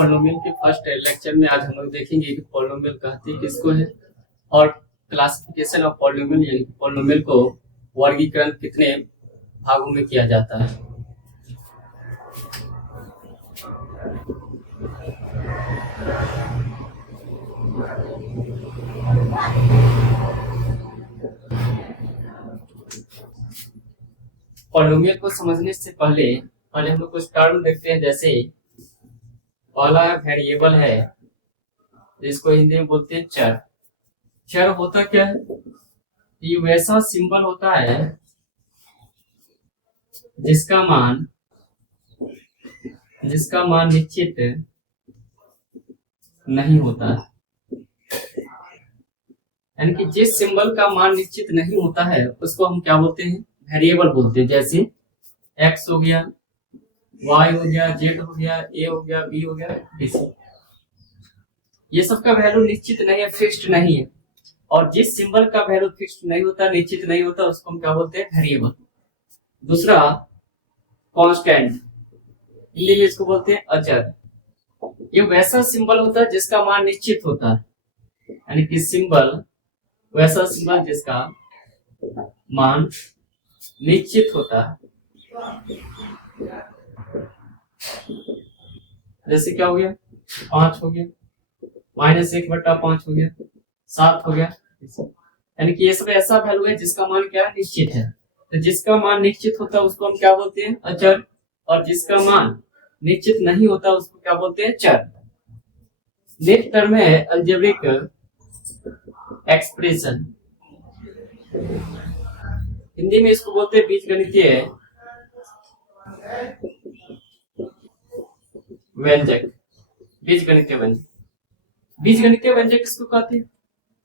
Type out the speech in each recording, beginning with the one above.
Polynomial के first lecture में आज हम लोग देखेंगे कि पॉलिनोमियल कहते किसको है और क्लासिफिकेशन ऑफ पॉलिनोमियल यानी पॉलिनोमियल को वर्गीकरण कितने भागों में किया जाता है। पॉलिनोमियल को समझने से पहले हम लोग कुछ टर्म देखते हैं। जैसे पहला वेरिएबल है जिसको हिंदी में बोलते हैं चर। चर होता क्या है? ये वैसा सिंबल होता है जिसका मान निश्चित नहीं होता है, यानी कि जिस सिंबल का मान निश्चित नहीं होता है उसको हम क्या बोलते हैं? वेरिएबल बोलते हैं। जैसे x हो गया, y हो गया, z हो गया, a हो गया, b हो गया, bc। ये सब का वैल्यू निश्चित नहीं है, फिक्स्ड नहीं है। और जिस सिंबल का वैल्यू फिक्स्ड नहीं होता, निश्चित नहीं होता, उसको हम क्या बोलते हैं? वेरिएबल। दूसरा कांस्टेंट, हिंदी में इसको बोलते हैं अचर। ये वैसा सिंबल होता है जिसका मान निश्चित होता है, यानी कि वैसा सिंबल जिसका मान निश्चित होता है। जैसे क्या हो गया? 5 हो गया, -1/5 हो गया, 7 हो गया। यानी कि ये सब ऐसा वैल्यू है जिसका मान क्या निश्चित है। तो जिसका मान निश्चित होता है उसको हम क्या बोलते हैं? अचर। और जिसका मान निश्चित नहीं होता उसको क्या बोलते हैं? चर। नेक्स्ट टर्म है अलजेब्रिक एक्सप्रेशन। हिंदी में इसको बोलते हैं बीजगणितीय व्यंजक। बीजगणितीय व्यंजक किसको कहते हैं?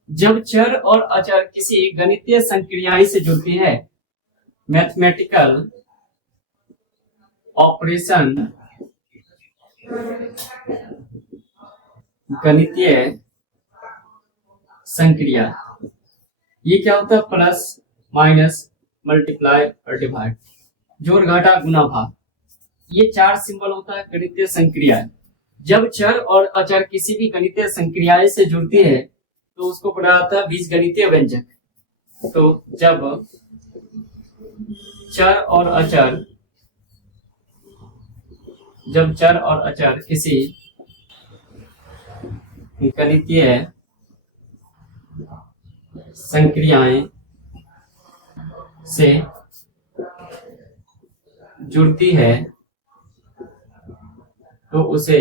जब चर और अचर किसी गणितीय संक्रियाएं से जुड़ती है, मैथमेटिकल ऑपरेशन, गणितीय संक्रिया। ये क्या होता है? प्लस, माइनस, मल्टीप्लाई और डिवाइड, जोड़ घटा गुना भाग। ये 4 सिंबल होता है गणितीय संक्रिया। जब चर और अचर किसी भी गणितीय संक्रियाएं से जुड़ती है तो उसको पढ़ा जाता है बीजगणितीय व्यंजक। तो जब चर और अचर किसी गणितीय संक्रियाएं से जुड़ती है तो उसे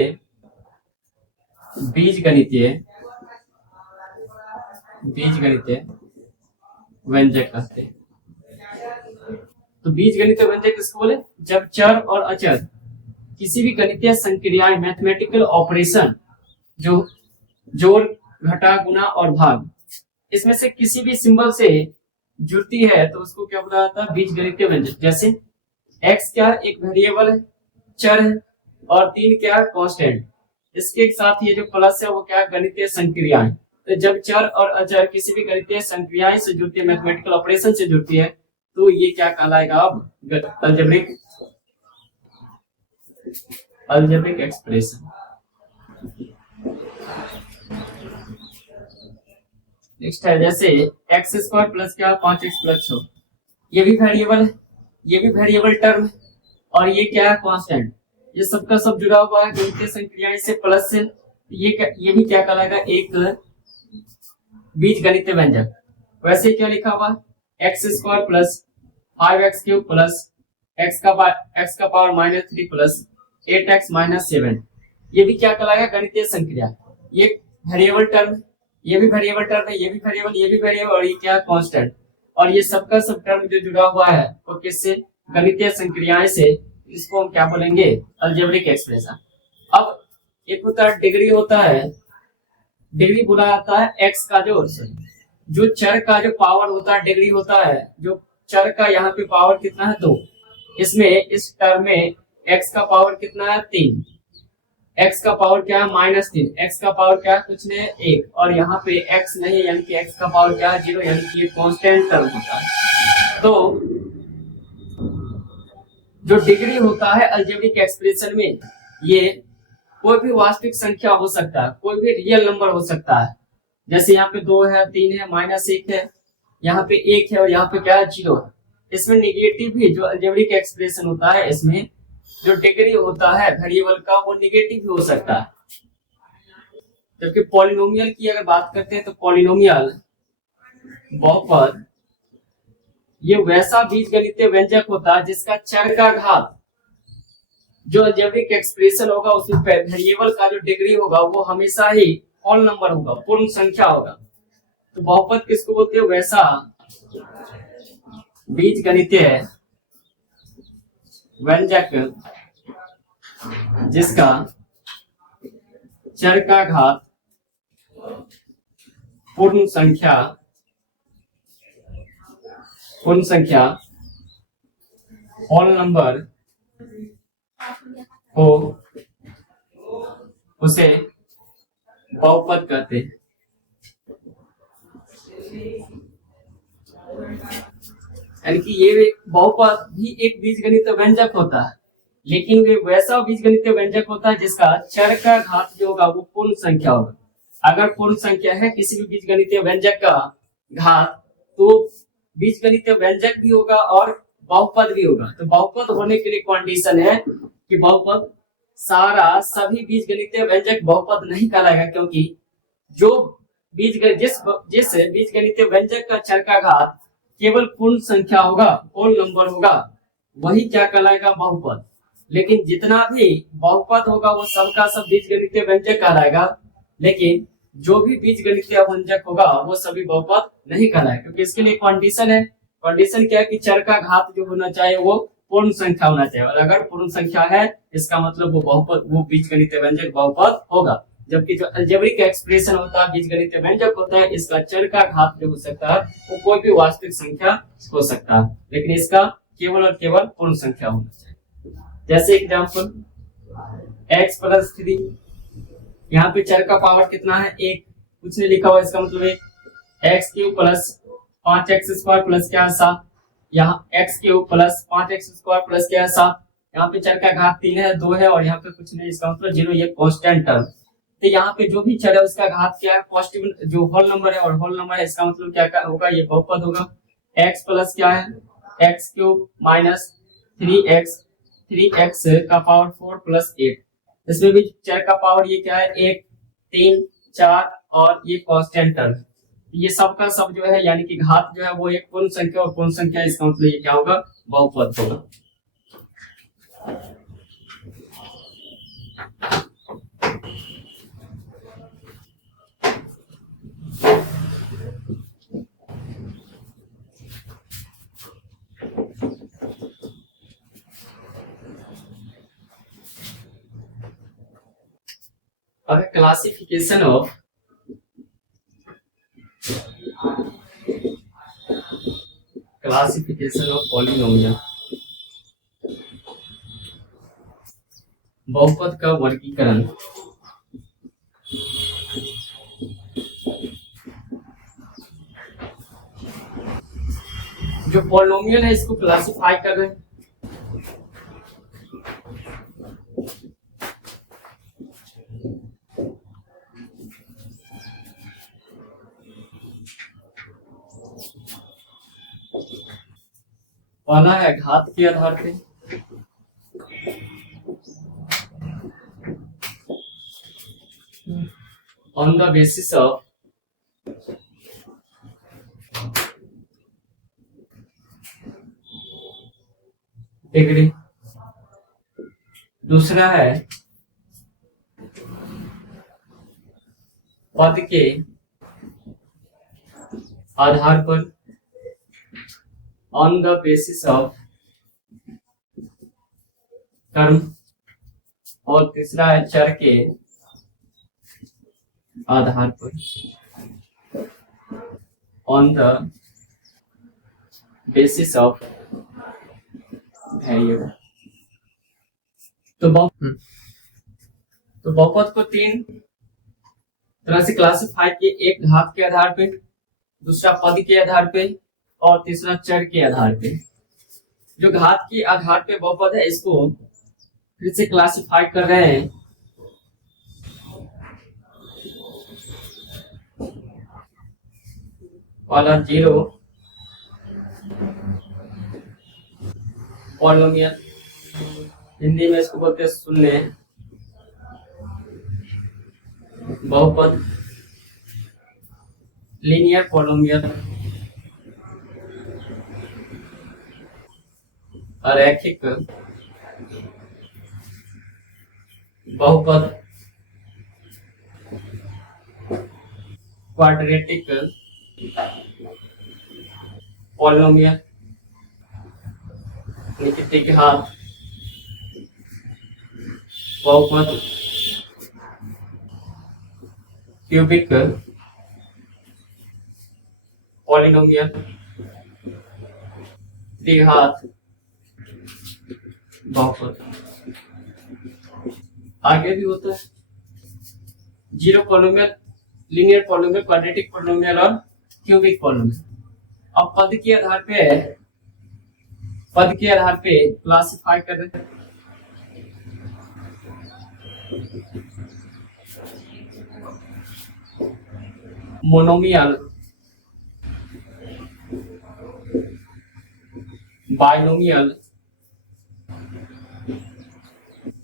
बीजगणितीय व्यंजक कहते हैं। तो बीजगणितीय व्यंजक किसको बोले? जब चर और अचर किसी भी गणितीय संक्रियाएं, मैथमेटिकल ऑपरेशन, जो जोड़ घटा गुना और भाग, इसमें से किसी भी सिंबल से जुड़ती है तो उसको क्या बोला जाता है? बीजगणितीय व्यंजक। जैसे x क्या? एक वेरिएबल है, चर है, और 3 क्या? कांस्टेंट। इसके साथ ये जो प्लस है वो क्या? गणितीय संक्रियाएं। तो जब चर और अचर किसी भी गणितीय संक्रियाएं से जुड़ती है, मैथमेटिकल ऑपरेशन से जुड़ती है, तो ये क्या कहलाएगा? अब अलजेब्रिक एक्सप्रेशन। नेक्स्ट है जैसे x² प्लस क्या? 5x plus 6। ये भी वेरिएबल है, ये भी वेरिएबल टर्म है, और ये क्या है? कांस्टेंट। ये सबका सब जुड़ा हुआ है गणितीय संक्रियाएं से, प्लस से। ये भी क्या कहलाएगा? एक बीजगणितीय व्यंजक। वैसे क्या लिखा हुआ? x² plus 5x³ plus x का पावर -3 प्लस 8x - 7। ये भी क्या कहलाएगा? गणितीय संक्रिया। ये वेरिएबल टर्म, ये भी वेरिएबल टर्म है, ये भी वेरिएबल, ये भी वेरिएबल, और ये क्या? कांस्टेंट। और ये सबका सब टर्म जो जुड़ा हुआ है वो किससे? गणितीय संक्रियाएं से। इसको हम क्या बोलेंगे? Algebraic expression. अब एक होता है डिग्री, होता है डिग्री बोला जाता है x का जो चर का जो पावर होता है, डिग्री होता है जो चर का। यहाँ पे पावर कितना है? 2। इसमें इस टर्म में x का पावर कितना है? 3। x का पावर क्या है? -3। x का पावर क्या है? कुछ नहीं, 1। और यहाँ पे x नहीं है, यानी कि x का पावर क्या है? 0, यानी कि ये कांस्टेंट टर्म होता है। तो जो डिग्री होता है अलजेब्रिक एक्सप्रेशन में, ये कोई भी वास्तविक संख्या हो सकता है, कोई भी रियल नंबर हो सकता है। जैसे यहाँ पे 2 है, 3 है, -1 है, यहाँ पे 1 है और यहाँ पे क्या है 0 है। इसमें निगेटिव भी जो अलजेब्रिक एक्सप्रेशन होता है, इसमें जो डिग्री होता है वेरिएबल का वो निगेटिव भी हो सकता है। जबकि पॉलिनोमियल की अगर बात करते हैं तो पॉलिनोमियल बहुपद ये वैसा बीजगणितीय व्यंजक होता है जिसका चर का घात, जो अलजेब्रिक एक्सप्रेशन होगा उसमें वेरिएबल का जो डिग्री होगा वो हमेशा ही होल नंबर होगा, पूर्ण संख्या होगा। तो बहुपद किसको बोलते हैं? वैसा बीजगणितीय व्यंजक जिसका चर का घात पूर्ण संख्या होल नंबर हो, उसे बहुपद कहते हैं। यानी कि ये बहुपद भी एक बीजगणितीय व्यंजक होता है, लेकिन वे वैसा बीजगणितीय व्यंजक होता है जिसका चर का घात जो होगा वो पूर्ण संख्या होगा। अगर पूर्ण संख्या है किसी भी बीजगणितीय व्यंजक का घात, तो बीजगणितीय व्यंजक भी होगा और बहुपद भी होगा। तो बहुपद होने के लिए कंडीशन है कि बहुपद सभी बीजगणितीय व्यंजक बहुपद नहीं कहलाएगा, क्योंकि जो जिस बीजगणितीय व्यंजक का चर का घात केवल पूर्ण संख्या होगा, होल नंबर होगा, वही क्या कहलाएगा? बहुपद। लेकिन जितना भी बहुपद होगा वो सबका सब बीजगणितीय व्यंजक कहलाएगा, लेकिन जो भी बीजगणितीय व्यंजक होगा वो सभी बहुपद नहीं कहलाएगा, क्योंकि इसके लिए कंडीशन है। कंडीशन क्या है कि चर का घात जो होना चाहिए वो पूर्ण संख्या होना चाहिए, और अगर पूर्ण संख्या है इसका मतलब वो बहुपद, वो बीजगणितीय व्यंजक बहुपद होगा। जबकि जो अलजेब्रिक एक्सप्रेशन होता है, बीजगणितीय व्यंजक होता है, इसका चर का घात जो हो सकता है वो कोई भी वास्तविक संख्या हो सकता है, लेकिन इसका केवल और केवल पूर्ण संख्या होना चाहिए। जैसे एग्जाम्पल x + 3, यहाँ पे चर का पावर कितना है? 1, कुछ नहीं लिखा हुआ, इसका मतलब है x³ + 5x² प्लस क्या 7, यहाँ x³ + 5x² प्लस क्या 7, यहाँ पे चर का घात 3 है, 2 है और यहाँ पे कुछ नहीं, इसका मतलब 0, ये कांस्टेंट टर्म। तो यहाँ पे जो भी चर है उसका घात क्या है? पॉजिटिव जो होल नंबर है, और होल नंबर है इसका मतलब क्या होगा? ये बहुपद होगा। x प्लस क्या है? x³ - 3x का पावर 4 + 8, इसमें भी चर का पावर ये क्या है? 1, 3, 4 और ये कांस्टेंट टर्म। ये सब का सब जो है यानी कि घात जो है वो एक पूर्ण संख्या, और पूर्ण संख्या इसका मतलब ये क्या होगा? बहुपद होगा। अब क्लासिफिकेशन ऑफ पॉलिनोमियल, बहुपद का वर्गीकरण। जो पॉलिनोमियल है इसको क्लासिफाई कर रहे हैं। पहला है घात के आधार पे, on the basis of degree. दूसरा है पद के आधार पर, on the basis of term. और तीसरा है चर के आधार पर, on the basis of variable. तो बहुपद को 3 तरह से क्लासिफाई किए, एक घात के आधार पे, दूसरा पद के आधार पे और तीसरा चर के आधार पे। जो घात के आधार पे बहुपद है इसको फिर से क्लासिफाई कर रहे हैं वाला जीरो पॉलिनोमियल, हिंदी में इसको बोलते हैं शून्य बहुपद, लीनियर पॉलिनोमियल, रैखिक बहुपद, क्वाड्रेटिक पॉलिनोमियल, घात बहुपद, क्यूबिक पॉलिनोमियल, द्विघात बहुपद। आगे भी होता है zero polynomial, linear polynomial, quadratic polynomial और क्यूबिक पॉलिनोमियल। अब पद के आधार पे क्लासिफाई कर रहे हैं। मोनोमियल, बाइनोमियल,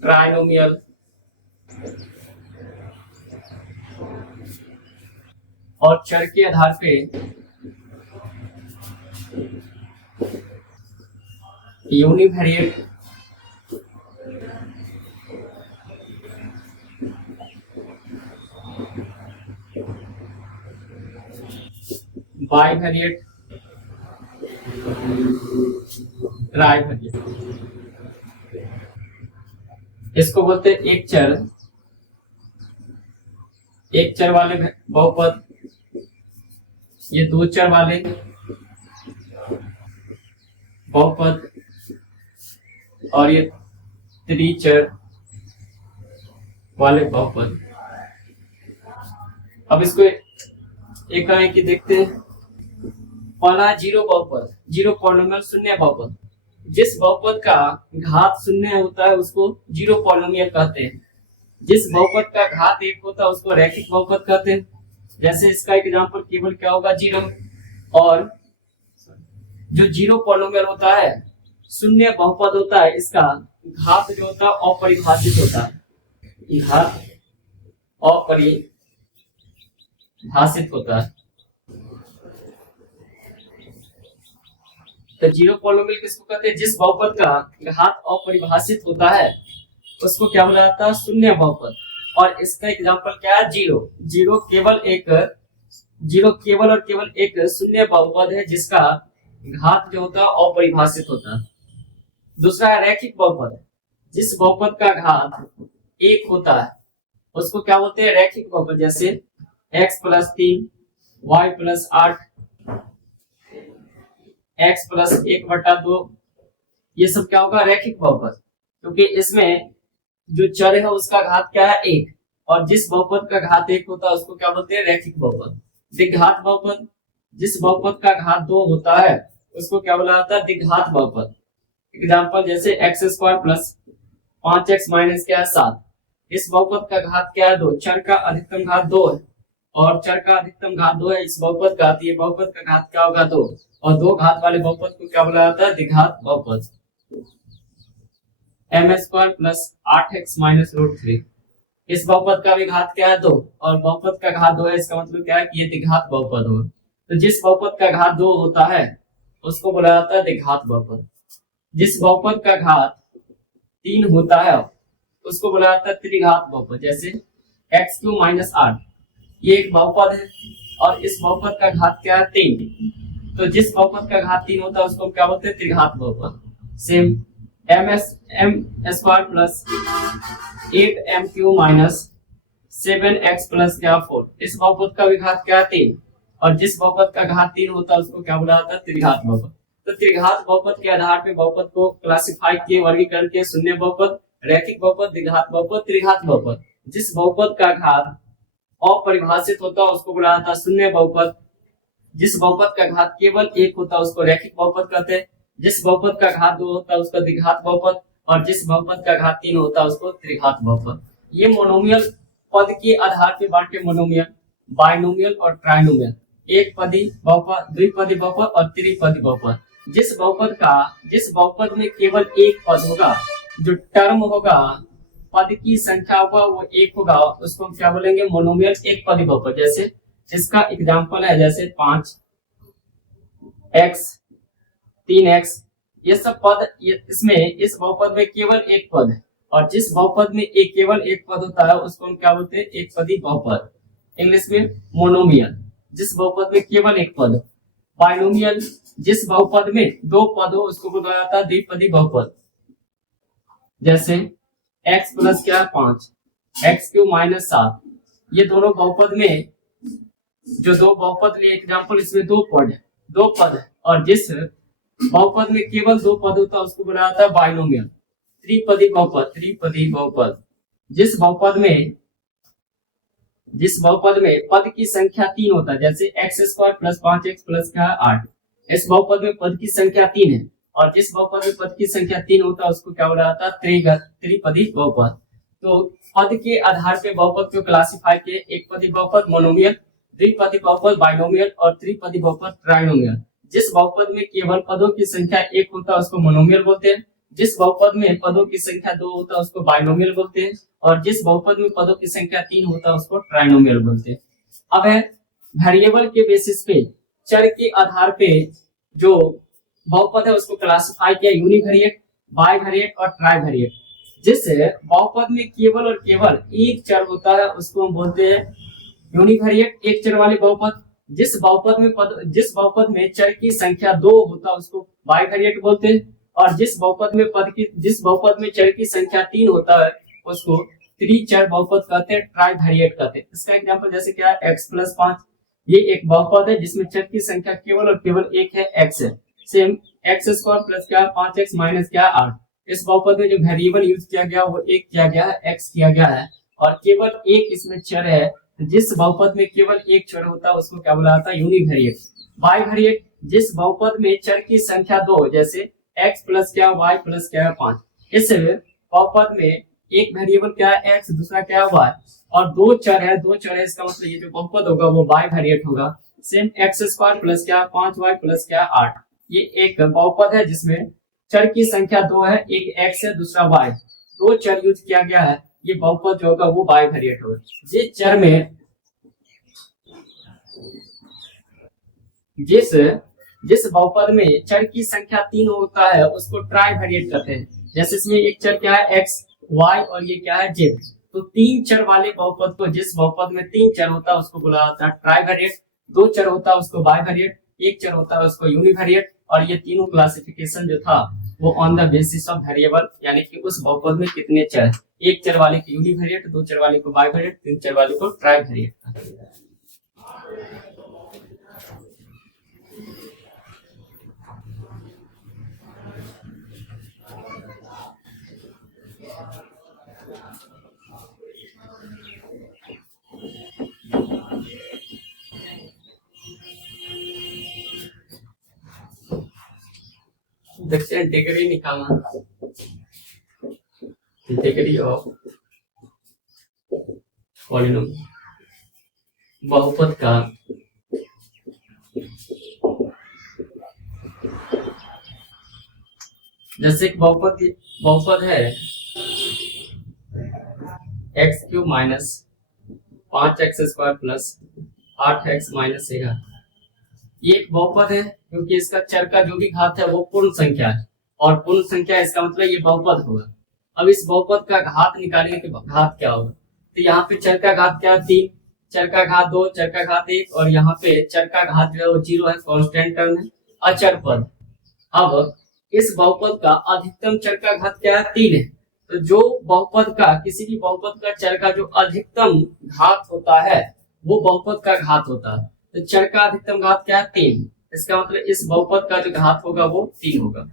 ट्राइनोमियल, और चर के आधार पे यूनिवेरिएट, बाइवेरिएट, ट्राइवेरिएट। इसको बोलते हैं एक चर वाले बहुपद, ये दो चर वाले बहुपद, और ये त्रिचर वाले बहुपद। अब इसको एक की देखते हैं। पहला जीरो बहुपद, जीरो पॉलिनोमियल, शून्य बहुपद। जिस बहुपद का घात शून्य होता है उसको जीरो पॉलिनोमियल कहते हैं। जिस बहुपद का घात एक होता है उसको रैखिक बहुपद कहते हैं। जैसे इसका एग्जांपल केवल क्या होगा, जीरो। और जो जीरो पॉलिनोमियल होता है, शून्य बहुपद होता है, इसका घात जो होता है अपरिभाषित होता है। घात अपरिभाषित होता है। तो जीरो पॉलिनोमियल किसको कहते हैं? जिस बहुपद का घात अपरिभाषित होता है उसको क्या बोला जाता है? शून्य बहुपद। और इसका एग्जांपल क्या है? जीरो केवल और केवल एक शून्य बहुपद है जिसका घात जो होता है अपरिभाषित होता है। दूसरा है रैखिक बहुपद। जिस बहुपद का घात एक होता है उसको क्या बोलते हैं? रैखिक बहुपद। जैसे x+3, y+8, x+1/2, ये सब क्या होगा? रैखिक बहुपद। क्योंकि इसमें जो चर है उसका घात क्या है? एक। और जिस बहुपद का घात एक होता है उसको क्या बोलते हैं? रैखिक बहुपद। द्विघात बहुपद। जिस बहुपद का घात 2 होता है उसको क्या बोला जाता है? द्विघात बहुपद। एग्जांपल जैसे x² + 5x - क्या है? 7। इस बहुपद का घात क्या है? 2। चर का अधिकतम घात 2 है और चर का अधिकतम घात 2 है। इस बहुपद का, ये बहुपद का घात क्या होगा? 2। और दो घात वाले बहुपद को क्या बोला जाता है? द्विघात बहुपद। m² + 8x - √3। इस बहुपद का भी घात क्या है? 2 और बहुपद का घात 2 है। इसका मतलब क्या है कि ये द्विघात बहुपद हो। तो जिस बहुपद का घात 2 होता है उसको बोला जाता है द्विघात बहुपद। जिस बहुपद का घात 3 होता है उसको बोला जाता है त्रिघात बहुपद। जैसे x³ - 8, ये एक बहुपद है और इस बहुपद का घात क्या है? 3। तो जिस बहुपद का घात 3 होता है उसको क्या बोलते हैं? त्रिघात बहुपद। सेम m² + 8m³ - 7x + क्या 4, इस बहुपद का भी घात क्या है? 3। और जिस बहुपद का घात 3 होता है उसको क्या बोला जाता है? त्रिघात बहुपद। तो त्रिघात बहुपद के आधार पे बहुपद को क्लासिफाई किए, वर्गीकरण किए। शून्य बहुपद, रैखिक बहुपद, द्विघात बहुपद, त्रिघात बहुपद। जिस बहुपद का घात अपरिभाषित होता है उसको बोला जाता है शून्य बहुपद। जिस बहुपद का घात केवल एक होता है उसको रैखिक बहुपद कहते हैं। जिस बहुपद का घात 2 होता है उसका द्विघात बहुपद। और जिस बहुपद का घात 3 होता है उसको त्रिघात बहुपद। ये मोनोमियल पद के आधार पे बांटे, मोनोमियल, बाइनोमियल और ट्राइनोमियल। एक पदी बहुपद, द्विपदी बहुपद और त्रिपदी बहुपद। जिस बहुपद में केवल एक पद होगा, जो टर्म होगा, पद की संख्या होगा वो एक होगा, उसको हम क्या बोलेंगे, मोनोमियल एक पदी बहुपद। जैसे इसका एग्जांपल है जैसे 5x 3x, ये सब पद इसमें इस बहुपद में केवल एक पद है, और जिस बहुपद में केवल एक पद होता है उसको हम क्या बोलते हैं, एक पदी बहुपद, इंग्लिश में मोनोमियल। जिस बहुपद में केवल एक पद। बाइनोमियल, जिस बहुपद में दो पद हो उसको बोला जाता है द्विपदी बहुपद। जैसे x प्लस क्या 5, x³ - 7, ये दोनों बहुपद में, जो दो बहुपद लिए एग्जांपल, इसमें दो पद है, और जिस बहुपद में केवल दो पद होता है उसको बोला जाता है बाइनोमियल। त्रिपदी बहुपद, जिस बहुपद में पद की संख्या 3 होता है, जैसे x² + 5x + क्या 8, इस बहुपद में पद की संख्या 3 है, और जिस बहुपद में पद की संख्या 3 होता है उसको क्या बोला जाता है, त्रिपदी बहुपद। तो पद के आधार पे बहुपद को क्लासिफाई किए, एक पदी बहुपद मोनोमियल, द्विपदी बहुपद बाइनोमियल और त्रिपदी बहुपद ट्राइनोमियल। जिस बहुपद में केवल पदों की संख्या एक होता है उसको मोनोमियल बोलते हैं, जिस बहुपद में पदों की संख्या 2 होता है उसको बाइनोमियल बोलते हैं, और जिस बहुपद में पदों की संख्या 3 होता है उसको ट्राइनोमियल बोलते हैं। अब है वेरिएबल के बेसिस पे, चर के आधार पे जो बहुपद है उसको क्लासिफाई किया, यूनिवेरिएट, बाइवेरिएट और ट्राइवेरिएट। जिस बहुपद में केवल और केवल एक चर होता है उसको हम बोलते हैं यूनिवेरिएट, एक चर वाले बहुपद। जिस बहुपद में चर की संख्या 2 होता है उसको बाइवेरिएट बोलते हैं, और जिस बहुपद में चर की संख्या 3 होता है उसको त्रिचर बहुपद कहते हैं, ट्राइवेरिएट कहते हैं। इसका एग्जांपल जैसे क्या है, x + 5, ये एक बहुपद है जिसमें चर की संख्या केवल और केवल एक है, x है। सेम x² + क्या 5x - क्या 8, इस बहुपद में जो वेरिएबल यूज किया गया वो एक किया गया है, x किया गया है, और केवल एक इसमें चर है। जिस बहुपद में केवल एक चर होता है उसको क्या बोला जाता है, यूनिवेरिएट। बाइवेरिएट, जिस बहुपद में चर की संख्या 2, जैसे x + क्या y + क्या 5, इस बहुपद में एक वेरिएबल क्या है x, दूसरा क्या है y, और दो चर है, इसका मतलब ये जो बहुपद होगा वो बाइवेरिएट होगा। सेम x² + क्या 5y + क्या 8, ये एक बहुपद है जिसमें चर की संख्या 2 है, एक x है दूसरा y, दो चर यूज किया गया है, ये बहुपद जो होगा वो बाइवेरिएट होगा। जिस बहुपद में चर की संख्या 3 होता है उसको ट्राइवेरिएट कहते हैं। जैसे इसमें एक चर क्या है x, y और ये क्या है z, तो 3 चर वाले बहुपद को, जिस बहुपद में 3 चर होता है उसको बोला जाता है ट्राइवेरिएट, 2 चर होता है उसको बाइवेरिएट, एक चर होता है उसको यूनिवेरिएट। और ये तीनों क्लासिफिकेशन जो था वो on the basis of variable, यानी कि उस बहुपद में कितने चर, एक चर वाले को यूनिवेरिएट, 2 चर वाले को बाइवेरिएट, 3 चर वाले को ट्राइवेरिएट। देखते हैं डिग्री निकालना, डिग्री ऑफ पॉलिनोमियल बहुपद का। जैसे एक बहुपद है x³ - 5x² + 8x - 11, ये एक बहुपद है क्योंकि इसका चर का जो भी घात है वो पूर्ण संख्या है, और पूर्ण संख्या इसका मतलब ये बहुपद होगा। अब इस बहुपद का घात निकालेंगे तो घात क्या होगा, तो यहाँ पे चर का घात क्या है 3, चर का घात 2, चर का घात 1, और यहाँ पे चर का घात जो है वो 0 है, कांस्टेंट टर्म है, अचर पद। अब इस बहुपद का अधिकतम चर का घात क्या है 3 है, तो जो बहुपद का, किसी भी बहुपद का चर का जो अधिकतम घात होता है वो बहुपद का घात होता है। तो चर का अधिकतम घात क्या है 3, इसका मतलब इस बहुपद का जो घात होगा वो 3 होगा।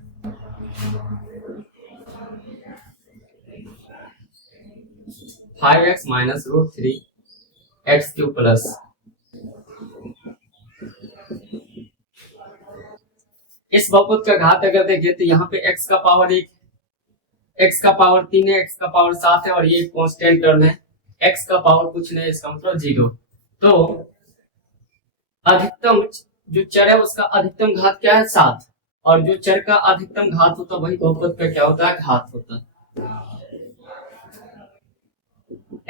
(5x - √3x³ + इस बहुपद का घात अगर देखें तो यहाँ पे x का पावर 1, x का पावर 3 है, x का पावर 7 है, और ये कांस्टेंट टर्म है, x का पावर कुछ नहीं, इसका मतलब 0। तो अधिकतम जो चर है उसका अधिकतम घात क्या है 7, और जो चर का अधिकतम घात होता है वही बहुपद का क्या होता है घात होता है।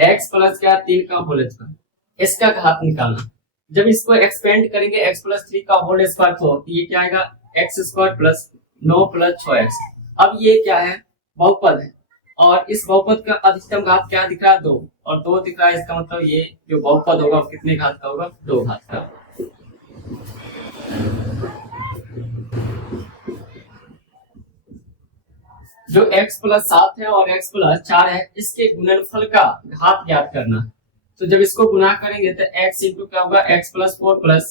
x प्लस क्या 3 का होल स्क्वायर, इसका घात निकालना। जब इसको एक्सपेंड करेंगे x प्लस 3 का होल स्क्वायर तो ये क्या आएगा x square plus 9 plus 6x। अब ये क्या है बहुपद है, और इस बहुपद का अधिकतम घात क्या दिख रहा है 2, और 2 दिख रहा है, इसका मतलब ये जो बहुपद होगा वो कितने घात का होगा 2 घात का। जो x प्लस 7 है और x प्लस 4 है इसके गुणनफल का घात ज्ञात करना। तो जब इसको गुना करेंगे तो x इंटू क्या होगा x प्लस 4 प्लस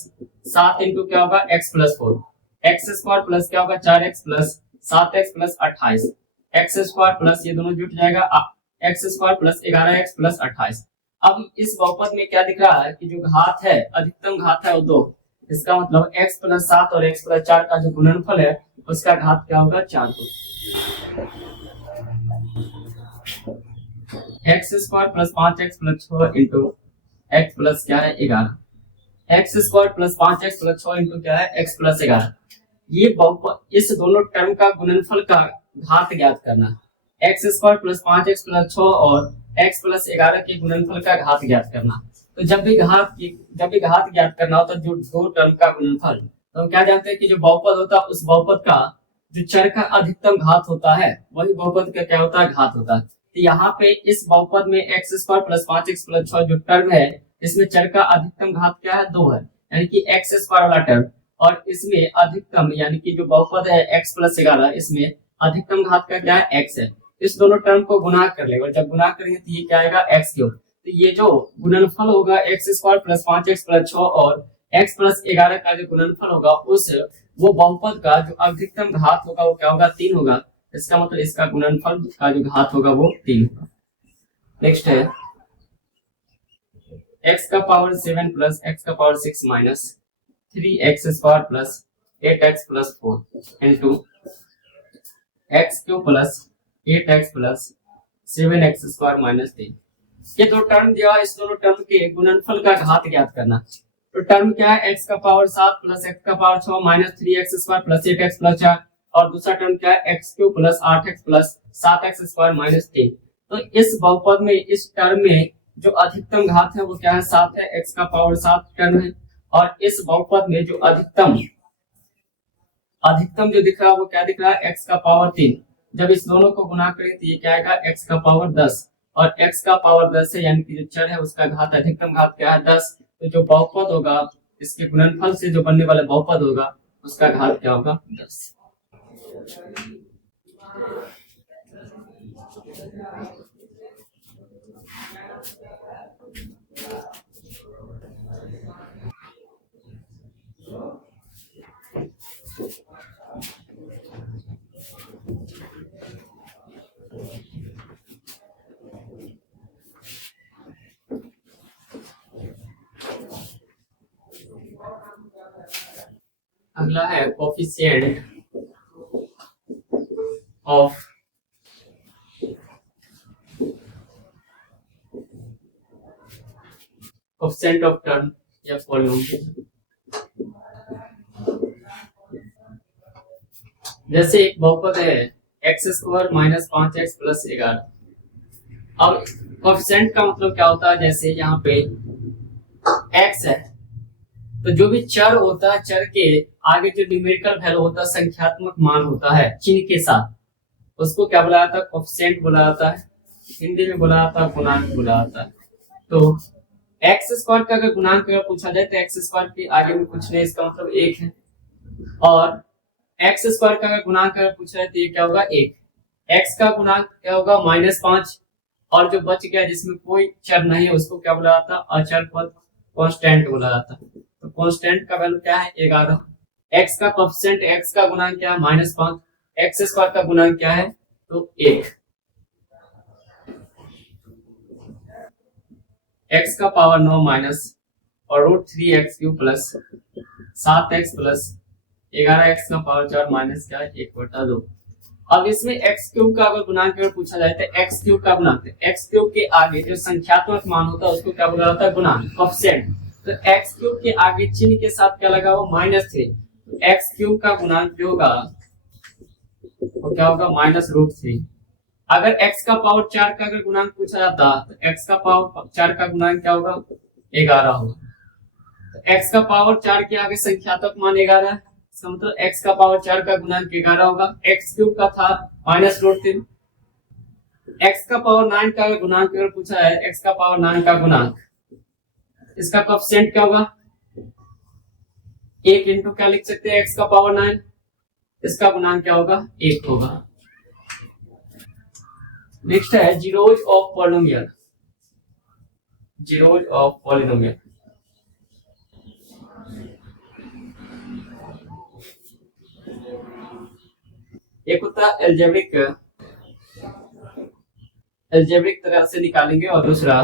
7 इंटू क्या होगा x plus 4, x square plus क्या होगा 4x plus 7x plus 28, x square plus ये दोनों जुट जाएगा x square plus 11x plus 28। अब इस बहुपद में क्या दिख रहा है कि जो घात है अधिकतम घात है वो 2, इसका मतलब x प्लस 7 और x प्लस 4 का जो गुणनफल है उसका घात क्या होगा 4 को। X square plus 5x plus 6 into x plus क्या है 11, x square plus 5x plus 6 into क्या है x प्लस 11। ये बहुपद इस दोनों टर्म का गुणनफल का घात ज्ञात करना। X square plus 5x plus 6 और x प्लस 11 के गुणनफल का घात ज्ञात करना। तो जब भी घात ज्ञात करना होता है जो दो टर्म का गुणनफल, तो हम क्या जानते हैं कि जो बहुपद होता है उस बहुपद का जो चर का अधिकतम घात होता है वही बहुपद का क्या होता है घात होता है। तो यहाँ पे इस बहुपद में x square plus 5x plus 6 जो टर्म है इसमें चर का अधिकतम घात क्या है 2 है, यानी कि एक्स स्क्वायर वाला टर्म, और इसमें अधिकतम यानी कि जो बहुपद है x प्लस 11 इसमें अधिकतम घात का क्या है x है। इस दोनों टर्म को गुना कर लेंगे, जब गुना करेंगे तो ये क्या आएगा x क्यूब। तो ये जो गुणनफल होगा x square plus 5x plus 6 और x प्लस 11 का जो गुणनफल होगा उस वो बहुपद का जो अधिकतम घात होगा वो क्या होगा 3 होगा। इसका मतलब इसका गुणनफल का जो घात होगा वो 3 होगा। नेक्स्ट है x का पावर 7 प्लस x का power 6 minus 3x square plus 8x plus 4 into x cube plus 8x plus 7x square minus 3। ये दो टर्म दिया, इस दोनों टर्म के गुणनफल का घात ज्ञात करना। तो टर्म क्या है x का पावर 7 प्लस x का power 6 minus 3x square plus 8x plus 4, और दूसरा टर्म क्या है x cube plus 8x plus 7x square minus 3। तो इस बहुपद में इस टर्म में जो अधिकतम घात है वो क्या है 7 है, x का पावर 7 टर्म है, और इस बहुपद में जो अधिकतम जो दिख रहा है वो क्या दिख रहा है x का पावर 3। जब इस दोनों को गुना करें तो ये क्या आएगा x का पावर 10, और x का पावर 10 है यानी कि जो चर है उसका घात अधिकतम घात क्या है 10। तो जो बहुपद होगा इसके गुणनफल से जो बनने वाला बहुपद होगा उसका घात क्या होगा 10। अगला है कोफिशिएंट ऑफ टर्म या पॉलिनोमियल। जैसे एक बहुपद है x square minus 5x plus 11। अब कोफिशिएंट का मतलब क्या होता है, जैसे यहाँ पे x है तो जो भी चर होता है चर के आगे जो न्यूमेरिकल वैल्यू होता है संख्यात्मक मान होता है चिन्ह के साथ, उसको क्या बोला जाता है कोफिशिएंट बोला जाता है, हिंदी में बोला जाता है गुणांक बोला जाता है। तो एक्स स्क्वायर का अगर गुणांक अगर पूछा जाए तो एक्स स्क्वायर के आगे में कुछ नहीं, इसका मतलब 1 है, और एक्स स्क्वायर का अगर गुणांक अगर पूछा जाए तो ये क्या होगा 1। एक्स का गुणांक क्या होगा -5, और जो बच गया जिसमें कोई चर नहीं है उसको क्या बोला जाता है अचर पद कांस्टेंट बोला जाता है। तो कांस्टेंट का वैल्यू क्या है 11। एक्स का कोफिशिएंट एक्स का गुणांक क्या है -5, एक्स स्क्वायर का गुणांक क्या है तो 1। एक्स का पावर 9 माइनस और √3x cube plus 7x plus 11x का पावर 4 माइनस क्या है 1/2। अब इसमें x क्यूब का अगर गुणांक अगर पूछा जाए तो x क्यूब का गुणांक, x क्यूब के आगे जो संख्यात्मक मान होता है उसको क्या बोला जाता है गुणांक कोफिशिएंट। तो एक्स क्यूब के आगे चिन्ह के साथ क्या लगा हुआ -3, तो एक्स क्यूब का गुणांक जो होगा वो क्या होगा -√3। अगर x का पावर 4 का अगर गुणांक पूछा जाता तो x का पावर 4 का गुणांक क्या होगा 11 होगा। तो x का पावर 4 के आगे संख्यात्मक मान 11 है, इसका मतलब x का पावर 4 का गुणांक 11 होगा। x क्यूब का था -√3। x का पावर 9 का गुणांक अगर पूछा है, x का पावर 9 का गुणांक, इसका कोएफिशिएंट क्या होगा 1 इंटू क्या लिख सकते हैं x का पावर 9, इसका गुणांक क्या होगा 1 होगा। नेक्स्ट है zeros of polynomial. Zeros of polynomial, एक होता है एल्जेब्रिक तरह से निकालेंगे और दूसरा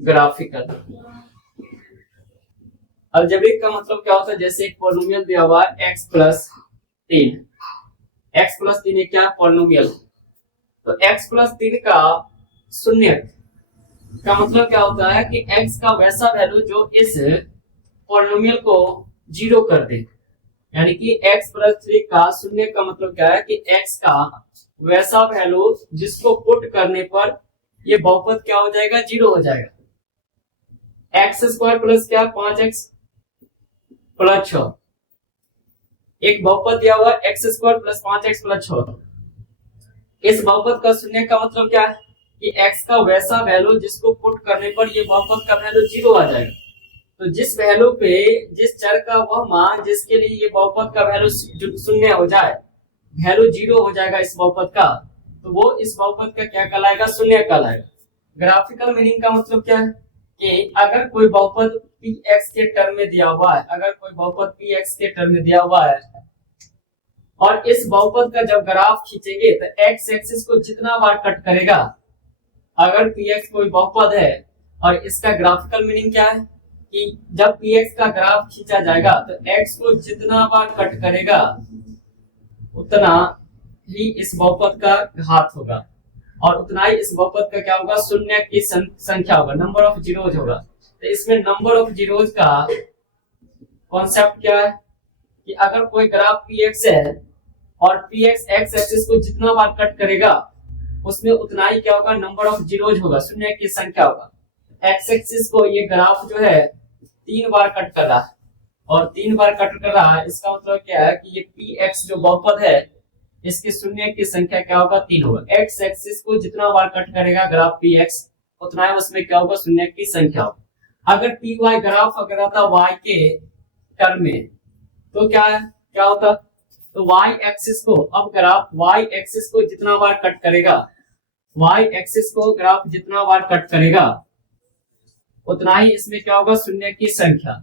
ग्राफिकल। एल्जेब्रिक का मतलब क्या होता है, जैसे एक पॉलिनोमियल दिया हुआ है x प्लस 3, x प्लस 3 एक क्या पॉलिनोमियल, तो x प्लस 3 का शून्य का मतलब क्या होता है कि x का वैसा वैल्यू जो इस पॉलिनोमियल को 0 कर दे, यानी कि x प्लस 3 का शून्य का मतलब क्या है कि x का वैसा वैल्यू जिसको पुट करने पर ये बहुपद क्या हो जाएगा 0 हो जाएगा। एक्स स्क्वायर प्लस क्या 5x प्लस 6, एक बहुपद दिया हुआ x square plus 5x plus 6, इस बहुपद का शून्य का मतलब क्या है कि x का वैसा वैल्यू जिसको पुट करने पर ये बहुपद का वैल्यू 0 आ जाएगा। तो जिस वैल्यू पे जिस चर का वह मान जिसके लिए ये बहुपद का वैल्यू शून्य हो जाए, वैल्यू 0 हो जाएगा इस बहुपद का, तो वो इस बहुपद का क्या कहलाएगा शून्य कहलाएगा। ग्राफिकल मीनिंग का मतलब क्या है कि अगर कोई बहुपद px के टर्म में दिया हुआ है, अगर कोई बहुपद px के टर्म में दिया हुआ है और इस बहुपद का जब ग्राफ खींचेंगे तो x एक्सिस को जितना बार कट करेगा, अगर px कोई बहुपद है और इसका ग्राफिकल मीनिंग क्या है कि जब px का ग्राफ खींचा जाएगा तो x को जितना बार कट करेगा उतना ही इस बहुपद का घात होगा और उतना ही इस बहुपद का क्या होगा शून्य की संख्या होगा, नंबर ऑफ जीरोज होगा। तो इसमें नंबर ऑफ जीरोज का कॉन्सेप्ट क्या है कि अगर कोई ग्राफ px है और px x एक्सिस को जितना बार कट करेगा उसमें उतना ही क्या होगा नंबर ऑफ जीरोज होगा, शून्य की संख्या होगा। x एक्सिस को ये ग्राफ जो है 3 बार कट कर रहा है और 3 बार कट कर रहा है, इसका मतलब क्या है कि ये px जो बहुपद है इसके शून्य की संख्या क्या होगा 3 होगा। x एक्सिस को जितना बार कट करेगा ग्राफ px उतना ही उसमें क्या होगा शून्य की संख्या होगा। अगर py ग्राफ अगर आता y के टर्म में तो क्या होता, तो y एक्सिस को, अब ग्राफ y एक्सिस को जितना बार कट करेगा, y एक्सिस को ग्राफ जितना बार कट करेगा उतना ही इसमें क्या होगा शून्य की संख्या।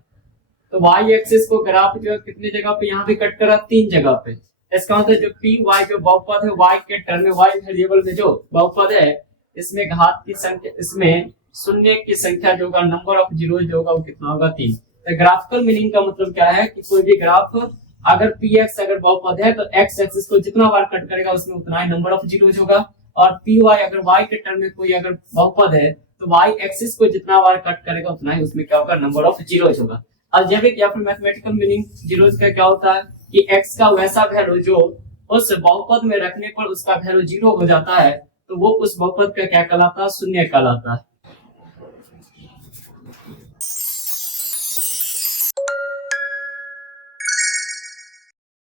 तो y एक्सिस को ग्राफ जो कितनी जगह पे यहाँ पे कट करा 3 जगह पे, इसका मतलब जो पी वाई जो बहुपद है y के टर्म में y वेरिएबल में जो बहुपद है इसमें घात की संख्या, इसमें शून्य की संख्या जो होगा नंबर ऑफ जीरो जो होगा वो कितना होगा 3। तो ग्राफिकल मीनिंग का मतलब क्या है कि कोई भी ग्राफ अगर px अगर बहुपद है तो x एक्सिस को जितना बार कट करेगा उसमें उतना ही नंबर ऑफ जीरोज होगा और py अगर y के टर्म में कोई अगर बहुपद है तो y एक्सिस को जितना बार कट करेगा उतना ही उसमें क्या होगा नंबर ऑफ जीरोज होगा। अलजेब्रिक या फिर मैथमेटिकल मीनिंग जीरोज का क्या होता है कि x का वैसा वैल्यू जो उस बहुपद में रखने पर उसका वैल्यू 0 हो जाता है तो वो उस बहुपद का क्या कहलाता है शून्य कहलाता है।